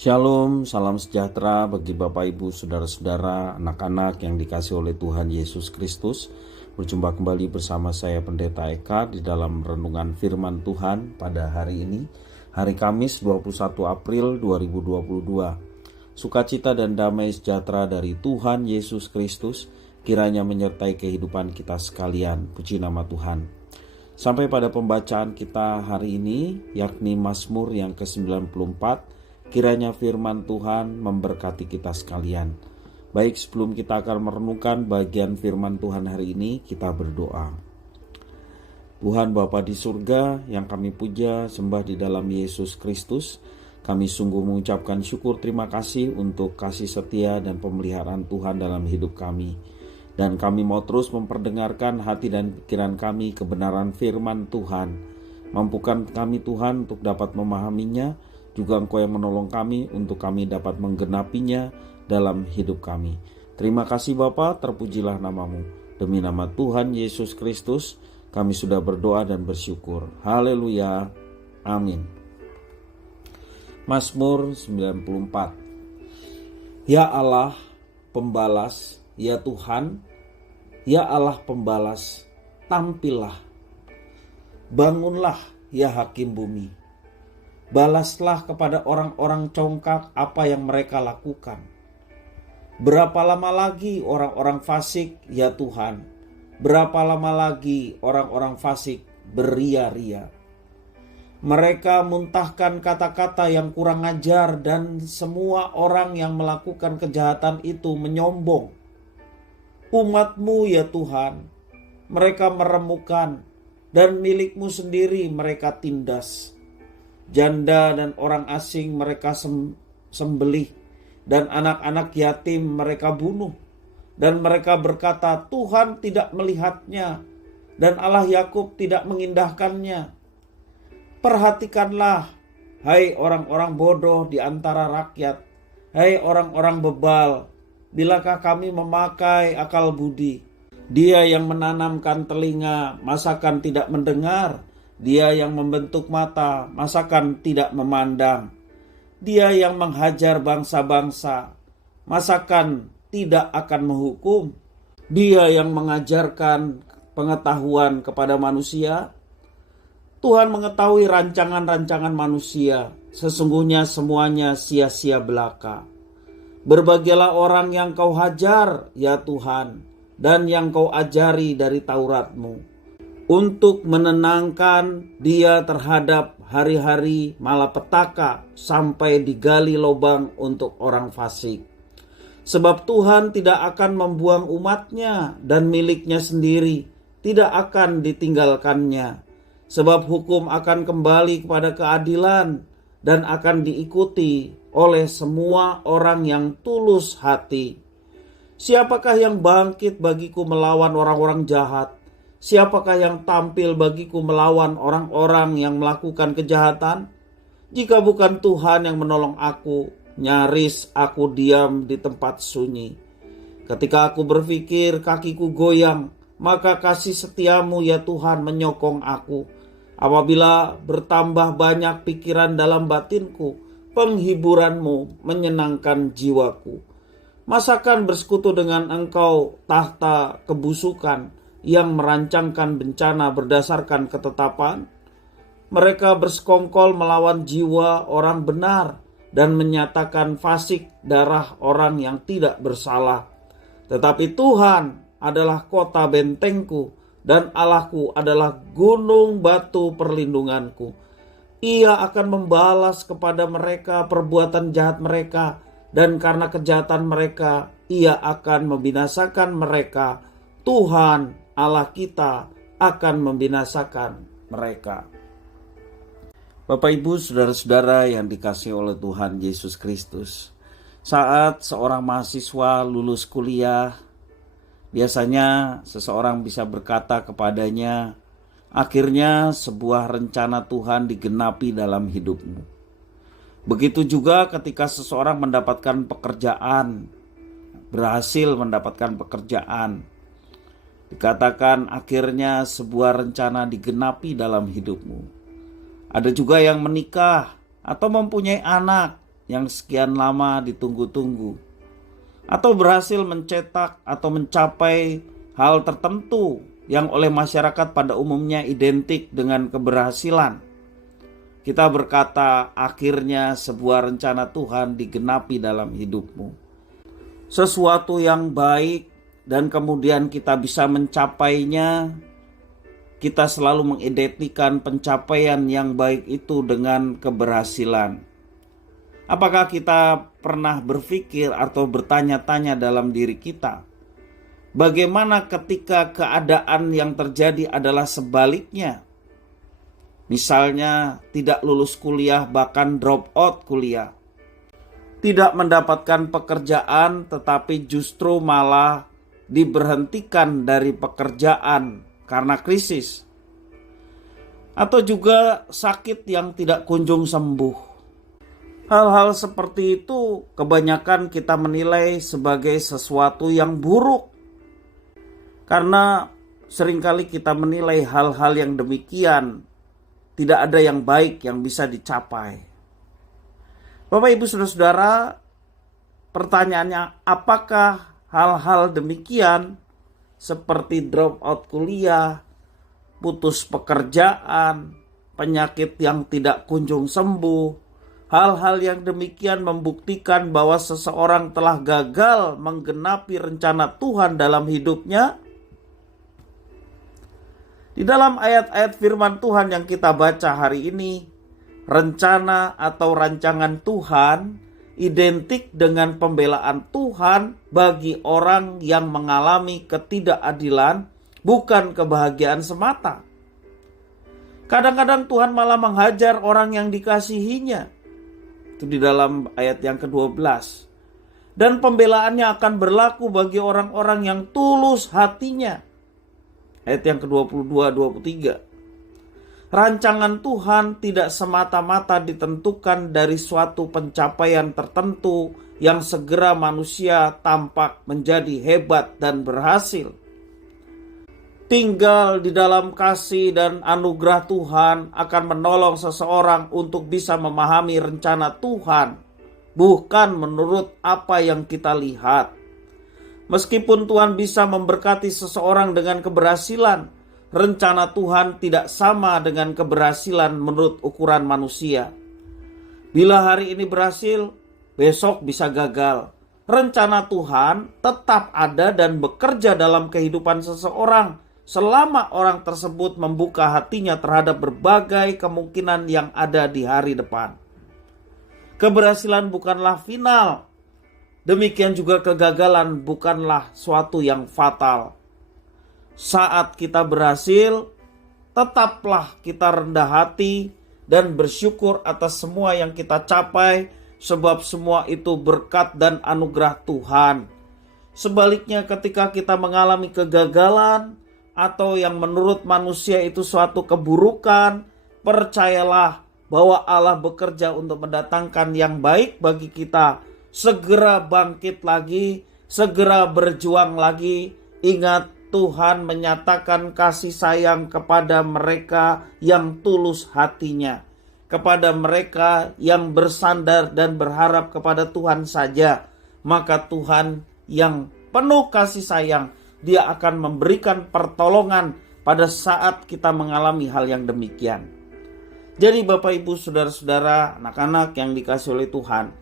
Shalom, salam sejahtera bagi Bapak Ibu, Saudara-saudara, anak-anak yang dikasihi oleh Tuhan Yesus Kristus. Berjumpa kembali bersama saya Pendeta Eka di dalam renungan firman Tuhan pada hari ini, hari Kamis 21 April 2022. Sukacita dan damai sejahtera dari Tuhan Yesus Kristus kiranya menyertai kehidupan kita sekalian. Puji nama Tuhan. Sampai pada pembacaan kita hari ini, yakni Mazmur yang ke-94, kiranya firman Tuhan memberkati kita sekalian. Baik, sebelum kita akan merenungkan bagian firman Tuhan hari ini, kita berdoa. Tuhan Bapa di surga yang kami puja, sembah di dalam Yesus Kristus, kami sungguh mengucapkan syukur terima kasih untuk kasih setia dan pemeliharaan Tuhan dalam hidup kami. Dan kami mau terus memperdengarkan hati dan pikiran kami kebenaran firman Tuhan. Mampukan kami Tuhan untuk dapat memahaminya, juga Engkau yang menolong kami untuk kami dapat menggenapinya dalam hidup kami. Terima kasih Bapa, terpujilah namamu. Demi nama Tuhan Yesus Kristus, kami sudah berdoa dan bersyukur. Haleluya. Amin. Mazmur 94. Ya Allah, pembalas, ya Tuhan, ya Allah pembalas, tampillah. Bangunlah, ya hakim bumi. Balaslah kepada orang-orang congkak apa yang mereka lakukan. Berapa lama lagi orang-orang fasik, ya Tuhan? Berapa lama lagi orang-orang fasik beria-ria? Mereka muntahkan kata-kata yang kurang ajar dan semua orang yang melakukan kejahatan itu menyombong. Umat-Mu, ya Tuhan, mereka meremukan dan milik-Mu sendiri mereka tindas. Janda dan orang asing mereka sembelih, dan anak-anak yatim mereka bunuh. Dan mereka berkata, Tuhan tidak melihatnya, dan Allah Yakub tidak mengindahkannya. Perhatikanlah, hai orang-orang bodoh di antara rakyat, hai orang-orang bebal, bilakah kami memakai akal budi? Dia yang menanamkan telinga, masakan tidak mendengar? Dia yang membentuk mata, masakan tidak memandang? Dia yang menghajar bangsa-bangsa, masakan tidak akan menghukum? Dia yang mengajarkan pengetahuan kepada manusia? Tuhan mengetahui rancangan-rancangan manusia, sesungguhnya semuanya sia-sia belaka. Berbahagialah orang yang Kau hajar, ya Tuhan, dan yang Kau ajari dari Taurat-Mu, untuk menenangkan dia terhadap hari-hari malapetaka sampai digali lubang untuk orang fasik. Sebab Tuhan tidak akan membuang umatnya dan miliknya sendiri tidak akan ditinggalkannya. Sebab hukum akan kembali kepada keadilan dan akan diikuti oleh semua orang yang tulus hati. Siapakah yang bangkit bagiku melawan orang-orang jahat? Siapakah yang tampil bagiku melawan orang-orang yang melakukan kejahatan? Jika bukan Tuhan yang menolong aku, nyaris aku diam di tempat sunyi. Ketika aku berpikir kakiku goyang, maka kasih setiamu ya Tuhan menyokong aku. Apabila bertambah banyak pikiran dalam batinku, penghiburanmu menyenangkan jiwaku. Masakan bersekutu dengan Engkau tahta kebusukan, yang merancangkan bencana berdasarkan ketetapan? Mereka bersekongkol melawan jiwa orang benar dan menyatakan fasik darah orang yang tidak bersalah. Tetapi Tuhan adalah kota bentengku dan Allahku adalah gunung batu perlindunganku. Ia akan membalas kepada mereka perbuatan jahat mereka, dan karena kejahatan mereka Ia akan membinasakan mereka. Tuhan Allah kita akan membinasakan mereka. Bapak Ibu, saudara-saudara yang dikasihi oleh Tuhan Yesus Kristus, saat seorang mahasiswa lulus kuliah, biasanya seseorang bisa berkata kepadanya, akhirnya sebuah rencana Tuhan digenapi dalam hidupmu. Begitu juga ketika seseorang mendapatkan pekerjaan, berhasil mendapatkan pekerjaan, dikatakan akhirnya sebuah rencana digenapi dalam hidupmu. Ada juga yang menikah atau mempunyai anak, yang sekian lama ditunggu-tunggu, atau berhasil mencetak atau mencapai hal tertentu yang oleh masyarakat pada umumnya identik dengan keberhasilan. Kita berkata akhirnya sebuah rencana Tuhan digenapi dalam hidupmu. Sesuatu yang baik dan kemudian kita bisa mencapainya, kita selalu mengidentikan pencapaian yang baik itu dengan keberhasilan. Apakah kita pernah berpikir atau bertanya-tanya dalam diri kita, bagaimana ketika keadaan yang terjadi adalah sebaliknya? Misalnya tidak lulus kuliah, bahkan drop out kuliah. Tidak mendapatkan pekerjaan tetapi justru malah diberhentikan dari pekerjaan karena krisis. Atau juga sakit yang tidak kunjung sembuh. Hal-hal seperti itu kebanyakan kita menilai sebagai sesuatu yang buruk. Karena seringkali kita menilai hal-hal yang demikian tidak ada yang baik yang bisa dicapai. Bapak, Ibu, Saudara-saudara, pertanyaannya, apakah hal-hal demikian seperti drop out kuliah, putus pekerjaan, penyakit yang tidak kunjung sembuh, hal-hal yang demikian membuktikan bahwa seseorang telah gagal menggenapi rencana Tuhan dalam hidupnya? Di dalam ayat-ayat firman Tuhan yang kita baca hari ini, rencana atau rancangan Tuhan identik dengan pembelaan Tuhan bagi orang yang mengalami ketidakadilan, bukan kebahagiaan semata. Kadang-kadang Tuhan malah menghajar orang yang dikasihinya. Itu di dalam ayat yang ke-12. Dan pembelaannya akan berlaku bagi orang-orang yang tulus hatinya. Ayat yang ke-22-23. Rancangan Tuhan tidak semata-mata ditentukan dari suatu pencapaian tertentu yang segera manusia tampak menjadi hebat dan berhasil. Tinggal di dalam kasih dan anugerah Tuhan akan menolong seseorang untuk bisa memahami rencana Tuhan, bukan menurut apa yang kita lihat. Meskipun Tuhan bisa memberkati seseorang dengan keberhasilan, rencana Tuhan tidak sama dengan keberhasilan menurut ukuran manusia. Bila hari ini berhasil, besok bisa gagal. Rencana Tuhan tetap ada dan bekerja dalam kehidupan seseorang selama orang tersebut membuka hatinya terhadap berbagai kemungkinan yang ada di hari depan. Keberhasilan bukanlah final. Demikian juga kegagalan bukanlah suatu yang fatal. Saat kita berhasil, tetaplah kita rendah hati dan bersyukur atas semua yang kita capai, sebab semua itu berkat dan anugerah Tuhan. Sebaliknya, ketika kita mengalami kegagalan atau yang menurut manusia itu suatu keburukan, percayalah bahwa Allah bekerja untuk mendatangkan yang baik bagi kita. Segera bangkit lagi, segera berjuang lagi. Ingat, Tuhan menyatakan kasih sayang kepada mereka yang tulus hatinya, kepada mereka yang bersandar dan berharap kepada Tuhan saja. Maka Tuhan yang penuh kasih sayang, Dia akan memberikan pertolongan pada saat kita mengalami hal yang demikian. Jadi Bapak, Ibu, Saudara-saudara, anak-anak yang dikasihi oleh Tuhan,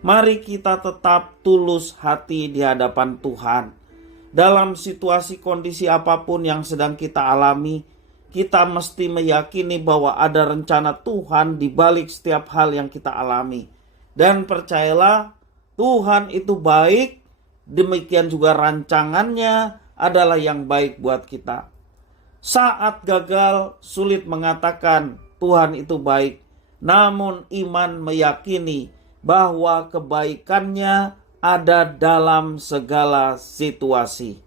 mari kita tetap tulus hati di hadapan Tuhan. Dalam situasi kondisi apapun yang sedang kita alami, kita mesti meyakini bahwa ada rencana Tuhan di balik setiap hal yang kita alami. Dan percayalah, Tuhan itu baik, demikian juga rancangannya adalah yang baik buat kita. Saat gagal, sulit mengatakan Tuhan itu baik, namun iman meyakini bahwa kebaikannya ada dalam segala situasi.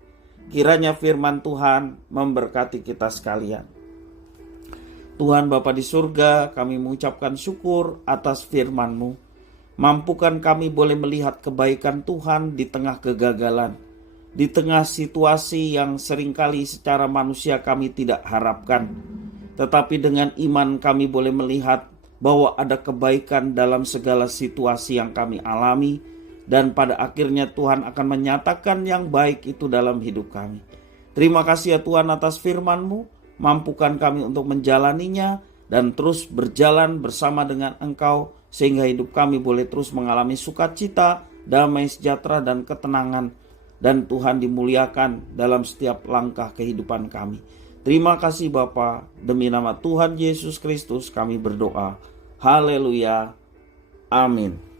Kiranya firman Tuhan memberkati kita sekalian. Tuhan Bapa di surga, kami mengucapkan syukur atas firman-Mu. Mampukan kami boleh melihat kebaikan Tuhan di tengah kegagalan, di tengah situasi yang seringkali secara manusia kami tidak harapkan. Tetapi dengan iman kami boleh melihat bahwa ada kebaikan dalam segala situasi yang kami alami, dan pada akhirnya Tuhan akan menyatakan yang baik itu dalam hidup kami. Terima kasih ya Tuhan atas firman-Mu, mampukan kami untuk menjalaninya dan terus berjalan bersama dengan Engkau, sehingga hidup kami boleh terus mengalami sukacita, damai sejahtera dan ketenangan, dan Tuhan dimuliakan dalam setiap langkah kehidupan kami. Terima kasih Bapa, demi nama Tuhan Yesus Kristus kami berdoa. Haleluya. Amin.